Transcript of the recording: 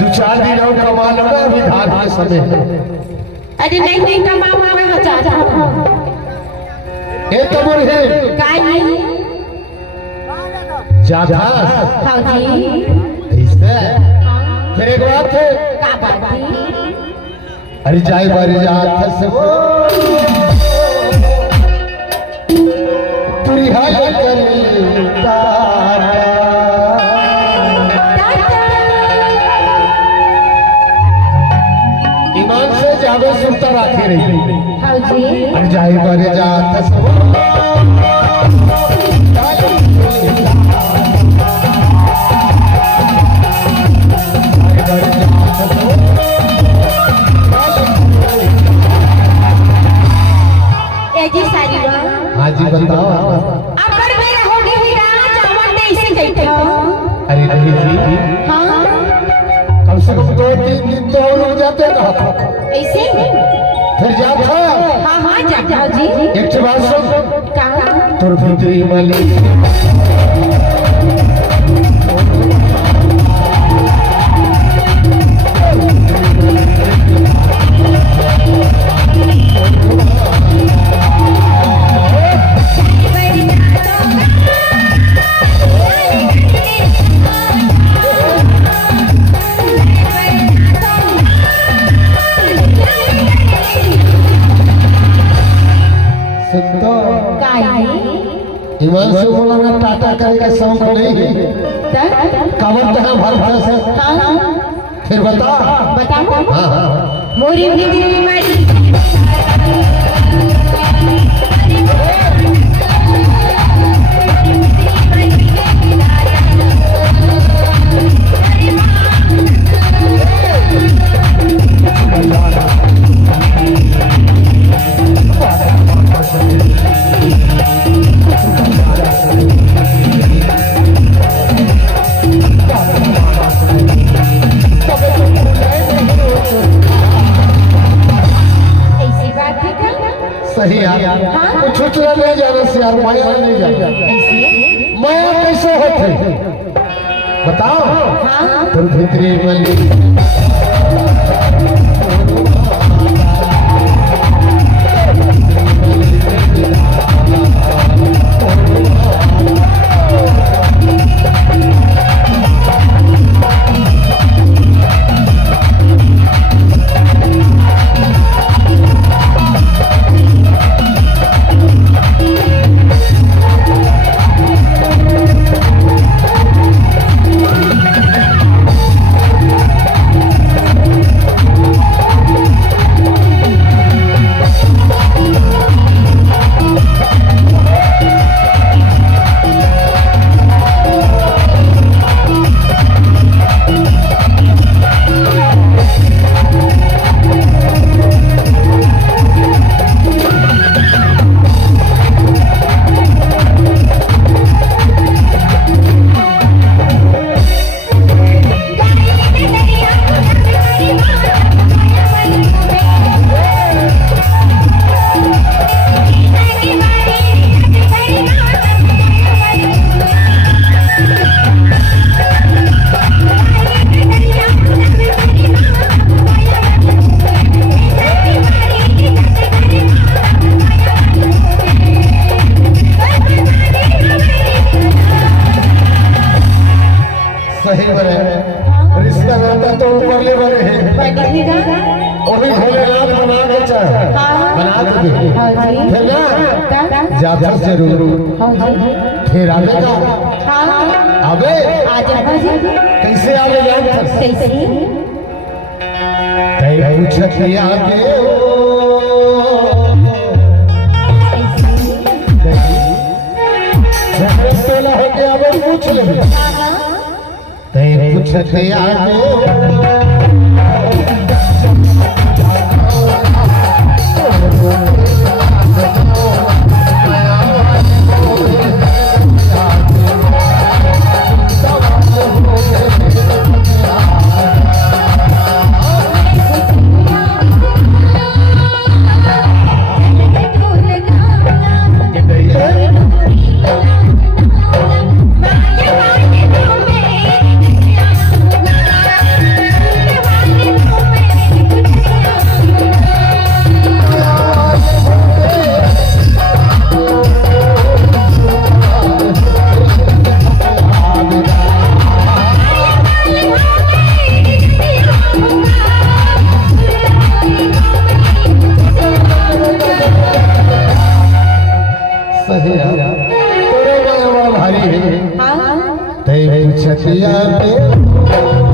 दो चार दिन और कमा लो ना, अभी धान के समय है। अरे नहीं कमाओ मैं चाहता हूँ। ये तो बोल है काई जाता हाँ जी ऐसे फिर एक बात है का बात थी। अरे जाए बारी जात से वो पूरी हाल करता ईमान से जावे सुनता रखे रही। हाँ जी अरे जाए बारी जात से वो जी सारी बात। हाँ जी बताओ। अब बड़ मेरा हो गई ही राज अमन ने इसे कहते हो। अरे नहीं जी हाँ कम से कम 2-3 दिन तो और हो जाते कहा था ऐसे फिर जाता। हाँ हाँ जाओ जी। एक बात सुन का तुर भीतरी मली ईमान से बोला ना टाटा करेगा शौक नहीं है कावर तक भर भर से फिर बता बताओ हाँ हाँ मोरी बीमारी सही यार कुछ चुरा ले जाना से यार माया नहीं जाता। माया कैसे होते बताओ तुम भीतरी मली रिश्ता नाता तो ऊपर ले बने हैं वही भोलेनाथ बना के चाहे बना दे फिर ना जाता जरूर फिर आवेगा आवे कैसे आवे जान तय पूछत आगे तोला होके आवे पूछ ले तय पूछत आगे रे